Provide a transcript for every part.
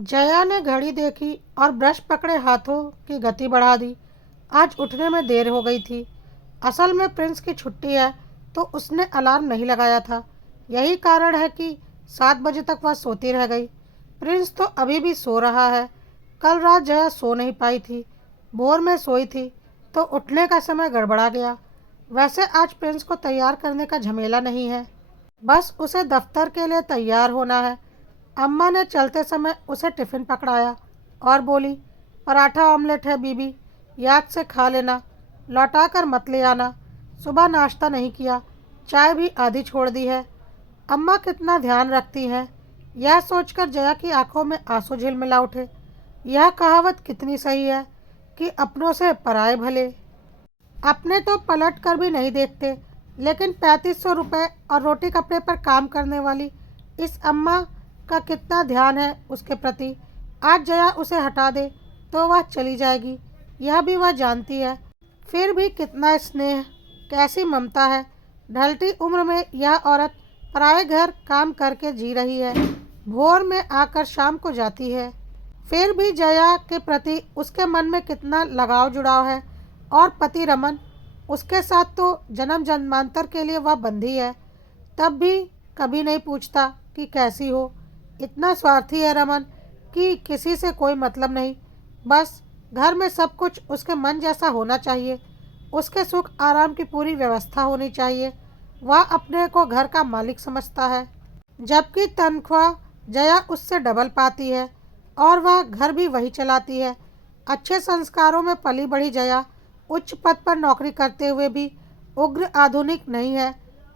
जया ने घड़ी देखी और ब्रश पकड़े हाथों की गति बढ़ा दी। आज उठने में देर हो गई थी। असल में प्रिंस की छुट्टी है तो उसने अलार्म नहीं लगाया था। यही कारण है कि 7 बजे तक वह सोती रह गई। प्रिंस तो अभी भी सो रहा है। कल रात जया सो नहीं पाई थी। भोर में सोई थी तो उठने का समय गड़बड़ा गया। वैसे आज प्रिंस को तैयार करने का झमेला नहीं है। बस उसे दफ्तर के लिए तैयार होना है। अम्मा ने चलते समय उसे टिफ़िन पकड़ाया और बोली, पराठा ऑमलेट है बीबी, याद से खा लेना, लौटा कर मत ले आना। सुबह नाश्ता नहीं किया, चाय भी आधी छोड़ दी है। अम्मा कितना ध्यान रखती हैं, यह सोचकर जया की आंखों में आंसू झिलमिला उठे। यह कहावत कितनी सही है कि अपनों से पराए भले। अपने तो पलट कर भी नहीं देखते, लेकिन 3500 रुपये और रोटी कपड़े पर काम करने वाली इस अम्मा का कितना ध्यान है उसके प्रति। आज जया उसे हटा दे तो वह चली जाएगी, यह भी वह जानती है। फिर भी कितना स्नेह, कैसी ममता है। ढलती उम्र में यह औरत पराए घर काम करके जी रही है। भोर में आकर शाम को जाती है। फिर भी जया के प्रति उसके मन में कितना लगाव जुड़ाव है। और पति रमन, उसके साथ तो जन्म जन्मांतर के लिए वह बंधी है। तब भी कभी नहीं पूछता कि कैसी हो। इतना स्वार्थी है रमन कि किसी से कोई मतलब नहीं। बस घर में सब कुछ उसके मन जैसा होना चाहिए। उसके सुख आराम की पूरी व्यवस्था होनी चाहिए। वह अपने को घर का मालिक समझता है, जबकि तनख्वाह जया उससे डबल पाती है और वह घर भी वही चलाती है। अच्छे संस्कारों में पली बढ़ी जया उच्च पद पर नौकरी करते हुए भी उग्र आधुनिक नहीं है।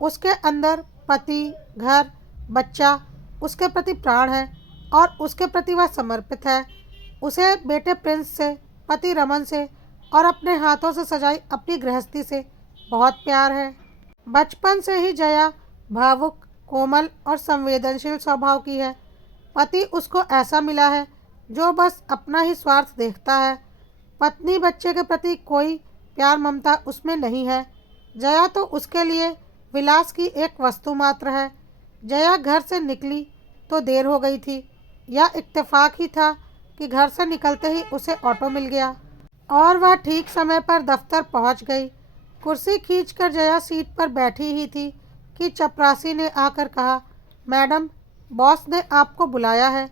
उसके अंदर पति, घर, बच्चा उसके प्रति प्राण है और उसके प्रति वह समर्पित है। उसे बेटे प्रिंस से, पति रमन से और अपने हाथों से सजाई अपनी गृहस्थी से बहुत प्यार है। बचपन से ही जया भावुक, कोमल और संवेदनशील स्वभाव की है। पति उसको ऐसा मिला है जो बस अपना ही स्वार्थ देखता है। पत्नी बच्चे के प्रति कोई प्यार ममता उसमें नहीं है। जया तो उसके लिए विलास की एक वस्तु मात्र है। जया घर से निकली तो देर हो गई थी। यह इत्तेफाक ही था कि घर से निकलते ही उसे ऑटो मिल गया और वह ठीक समय पर दफ्तर पहुंच गई। कुर्सी खींचकर जया सीट पर बैठी ही थी कि चपरासी ने आकर कहा, मैडम, बॉस ने आपको बुलाया है।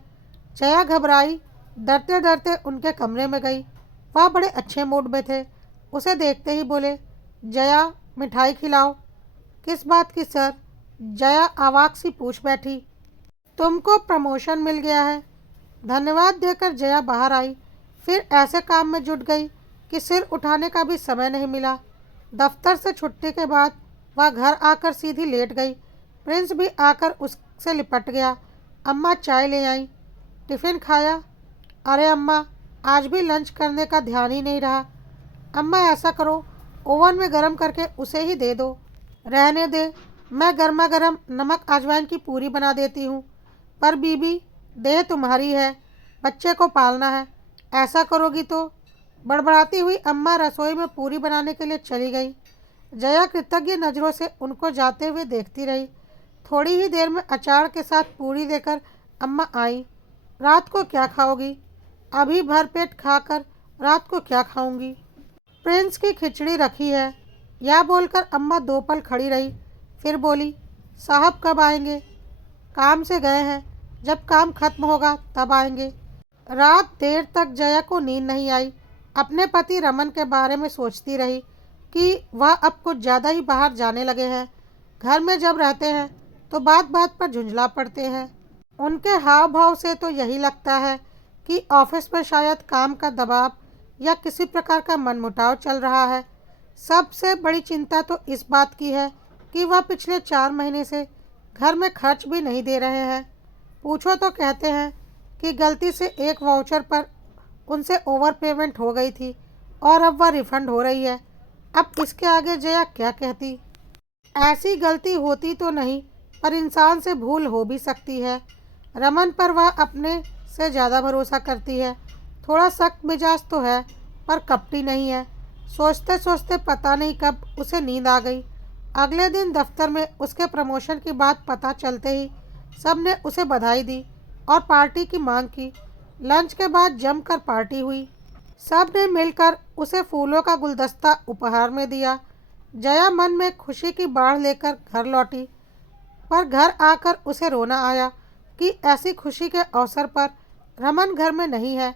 जया घबराई, डरते डरते उनके कमरे में गई। वह बड़े अच्छे मूड में थे। उसे देखते ही बोले, जया, मिठाई खिलाओ। किस बात की सर? जया अवाक सी पूछ बैठी। तुमको प्रमोशन मिल गया है। धन्यवाद देकर जया बाहर आई। फिर ऐसे काम में जुट गई कि सिर उठाने का भी समय नहीं मिला। दफ्तर से छुट्टी के बाद वह घर आकर सीधी लेट गई। प्रिंस भी आकर उससे लिपट गया। अम्मा चाय ले आई। टिफ़िन खाया? अरे अम्मा, आज भी लंच करने का ध्यान ही नहीं रहा। अम्मा ऐसा करो, ओवन में गर्म करके उसे ही दे दो। रहने दे, मैं गर्मा गर्म नमक अजवाइन की पूरी बना देती हूँ। पर बीबी, देह तुम्हारी है, बच्चे को पालना है। ऐसा करोगी तो? बड़बड़ाती हुई अम्मा रसोई में पूरी बनाने के लिए चली गई। जया कृतज्ञ नज़रों से उनको जाते हुए देखती रही। थोड़ी ही देर में अचार के साथ पूरी देकर अम्मा आई। रात को क्या खाओगी? अभी भरपेट खाकर रात को क्या खाऊंगी? प्रिंस की खिचड़ी रखी है। यह बोलकर अम्मा 2 पल खड़ी रही, फिर बोली, साहब कब आएंगे? काम से गए हैं, जब काम खत्म होगा तब आएंगे। रात देर तक जया को नींद नहीं आई। अपने पति रमन के बारे में सोचती रही कि वह अब कुछ ज़्यादा ही बाहर जाने लगे हैं। घर में जब रहते हैं तो बात बात पर झुंझला पड़ते हैं। उनके हाव भाव से तो यही लगता है कि ऑफिस में शायद काम का दबाव या किसी प्रकार का मनमुटाव चल रहा है। सबसे बड़ी चिंता तो इस बात की है कि वह पिछले 4 महीने से घर में खर्च भी नहीं दे रहे हैं। पूछो तो कहते हैं कि गलती से एक वाउचर पर उनसे ओवर पेमेंट हो गई थी और अब वह रिफंड हो रही है। अब इसके आगे जया क्या कहती? ऐसी गलती होती तो नहीं, पर इंसान से भूल हो भी सकती है। रमन पर वह अपने से ज़्यादा भरोसा करती है। थोड़ा सख्त मिजाज तो है, पर कपटी नहीं है। सोचते सोचते पता नहीं कब उसे नींद आ गई। अगले दिन दफ्तर में उसके प्रमोशन की बात पता चलते ही सब ने उसे बधाई दी और पार्टी की मांग की। लंच के बाद जमकर पार्टी हुई। सब ने मिलकर उसे फूलों का गुलदस्ता उपहार में दिया। जया मन में खुशी की बाढ़ लेकर घर लौटी, पर घर आकर उसे रोना आया कि ऐसी खुशी के अवसर पर रमन घर में नहीं है।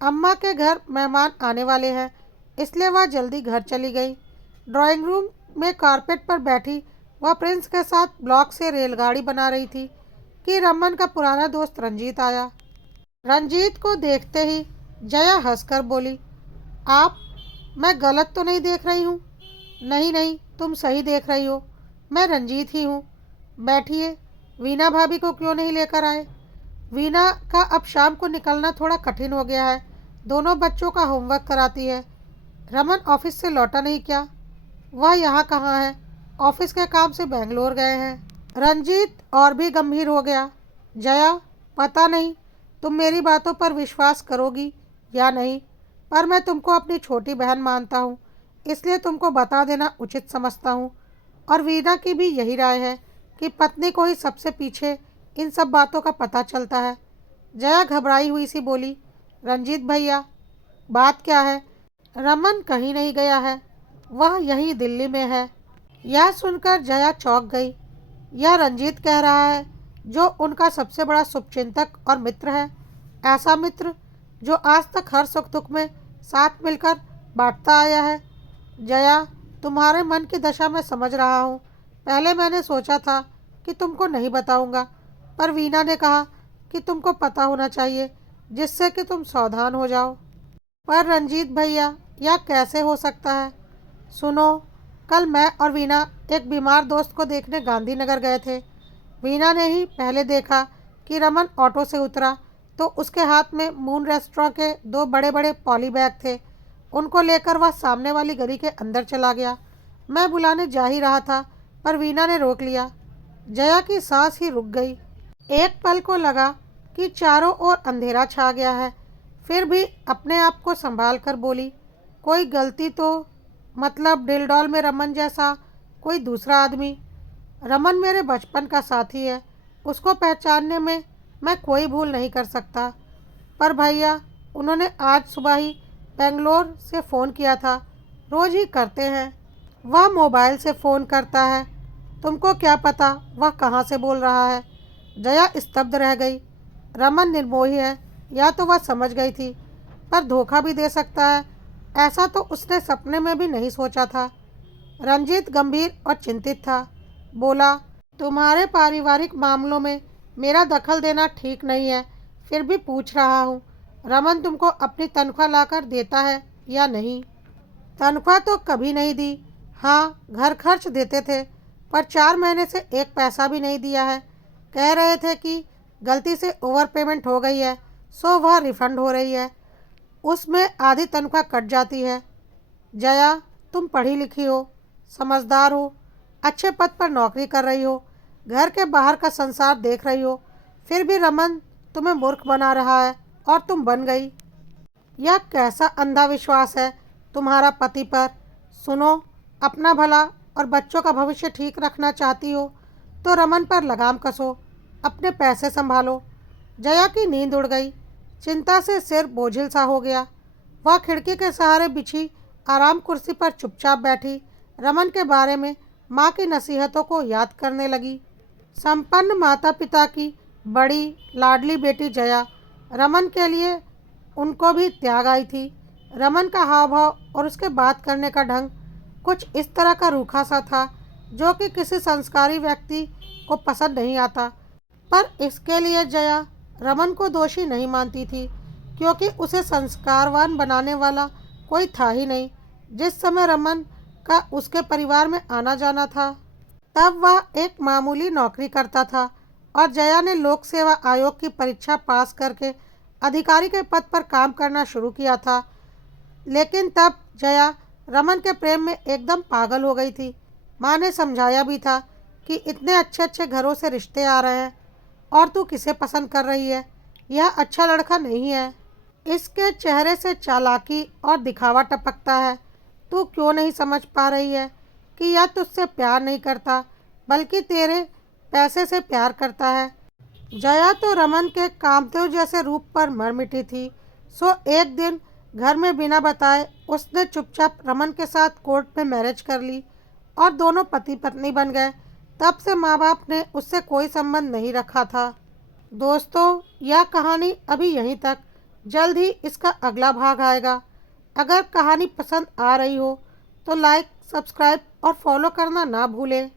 अम्मा के घर मेहमान आने वाले हैं, इसलिए वह जल्दी घर चली गई। ड्राइंग रूम में कारपेट पर बैठी वह प्रिंस के साथ ब्लॉक से रेलगाड़ी बना रही थी कि रमन का पुराना दोस्त रंजीत आया। रंजीत को देखते ही जया हंसकर बोली, आप, मैं गलत तो नहीं देख रही हूँ? नहीं नहीं, तुम सही देख रही हो, मैं रंजीत ही हूँ। बैठिए। वीना भाभी को क्यों नहीं लेकर आए? वीना का अब शाम को निकलना थोड़ा कठिन हो गया है, दोनों बच्चों का होमवर्क कराती है। रमन ऑफिस से लौटा नहीं क्या? वह यहाँ कहाँ है? ऑफिस के काम से बेंगलोर गए हैं। रंजीत और भी गंभीर हो गया। जया, पता नहीं तुम मेरी बातों पर विश्वास करोगी या नहीं, पर मैं तुमको अपनी छोटी बहन मानता हूँ, इसलिए तुमको बता देना उचित समझता हूँ। और वीना की भी यही राय है कि पत्नी को ही सबसे पीछे इन सब बातों का पता चलता है। जया घबराई हुई सी बोली, रंजीत भैया, बात क्या है? रमन कहीं नहीं गया है, वह यहीं दिल्ली में है। यह सुनकर जया चौंक गई। यह रंजीत कह रहा है, जो उनका सबसे बड़ा शुभचिंतक और मित्र है। ऐसा मित्र जो आज तक हर सुख दुख में साथ मिलकर बांटता आया है। जया, तुम्हारे मन की दशा मैं समझ रहा हूँ। पहले मैंने सोचा था कि तुमको नहीं बताऊंगा, पर वीना ने कहा कि तुमको पता होना चाहिए, जिससे कि तुम सावधान हो जाओ। पर रंजीत भैया, यह कैसे हो सकता है? सुनो, कल मैं और वीना एक बीमार दोस्त को देखने गांधीनगर गए थे। वीना ने ही पहले देखा कि रमन ऑटो से उतरा तो उसके हाथ में मून रेस्टोरेंट के दो बड़े बड़े पॉली बैग थे। उनको लेकर वह सामने वाली गली के अंदर चला गया। मैं बुलाने जा ही रहा था, पर वीना ने रोक लिया। जया की सांस ही रुक गई। एक पल को लगा कि चारों ओर अंधेरा छा गया है, फिर भी अपने आप को संभाल कर बोली, कोई गलती तो, मतलब डिलडॉल में रमन जैसा कोई दूसरा आदमी। रमन मेरे बचपन का साथी है, उसको पहचानने में मैं कोई भूल नहीं कर सकता। पर भैया, उन्होंने आज सुबह ही बेंगलोर से फ़ोन किया था, रोज़ ही करते हैं। वह मोबाइल से फ़ोन करता है, तुमको क्या पता वह कहाँ से बोल रहा है? जया स्तब्ध रह गई। रमन निर्मोही है, या तो वह समझ गई थी, पर धोखा भी दे सकता है, ऐसा तो उसने सपने में भी नहीं सोचा था। रंजीत गंभीर और चिंतित था। बोला, तुम्हारे पारिवारिक मामलों में मेरा दखल देना ठीक नहीं है, फिर भी पूछ रहा हूँ, रमन तुमको अपनी तनख्वाह लाकर देता है या नहीं? तनख्वाह तो कभी नहीं दी। हाँ, घर खर्च देते थे, पर 4 महीने से एक पैसा भी नहीं दिया है। कह रहे थे कि गलती से ओवर पेमेंट हो गई है, सो वह रिफंड हो रही है, उसमें आधी तनख्वाह कट जाती है। जया, तुम पढ़ी लिखी हो, समझदार हो, अच्छे पद पर नौकरी कर रही हो, घर के बाहर का संसार देख रही हो, फिर भी रमन तुम्हें मूर्ख बना रहा है और तुम बन गई। यह कैसा अंधा विश्वास है तुम्हारा पति पर? सुनो, अपना भला और बच्चों का भविष्य ठीक रखना चाहती हो तो रमन पर लगाम कसो, अपने पैसे संभालो। जया की नींद उड़ गई। चिंता से सिर बोझिल सा हो गया। वह खिड़की के सहारे बिछी आराम कुर्सी पर चुपचाप बैठी रमन के बारे में माँ की नसीहतों को याद करने लगी। संपन्न माता पिता की बड़ी लाडली बेटी जया, रमन के लिए उनको भी त्याग आई थी। रमन का हाव भाव और उसके बात करने का ढंग कुछ इस तरह का रूखा सा था जो कि किसी संस्कारी व्यक्ति को पसंद नहीं आता। पर इसके लिए जया रमन को दोषी नहीं मानती थी, क्योंकि उसे संस्कारवान बनाने वाला कोई था ही नहीं। जिस समय रमन का उसके परिवार में आना जाना था, तब वह एक मामूली नौकरी करता था और जया ने लोक सेवा आयोग की परीक्षा पास करके अधिकारी के पद पर काम करना शुरू किया था। लेकिन तब जया रमन के प्रेम में एकदम पागल हो गई थी। माँ ने समझाया भी था कि इतने अच्छे अच्छे घरों से रिश्ते आ रहे हैं और तू किसे पसंद कर रही है, यह अच्छा लड़का नहीं है। इसके चेहरे से चालाकी और दिखावा टपकता है। तू क्यों नहीं समझ पा रही है कि यह तुझसे प्यार नहीं करता, बल्कि तेरे पैसे से प्यार करता है। जया तो रमन के कामदेव जैसे रूप पर मर मिटी थी। सो एक दिन घर में बिना बताए उसने चुपचाप रमन के साथ कोर्ट में मैरिज कर ली और दोनों पति पत्नी बन गए। तब से माँ बाप ने उससे कोई संबंध नहीं रखा था। दोस्तों, यह कहानी अभी यहीं तक। जल्द ही इसका अगला भाग आएगा। अगर कहानी पसंद आ रही हो तो लाइक, सब्सक्राइब और फॉलो करना ना भूलें।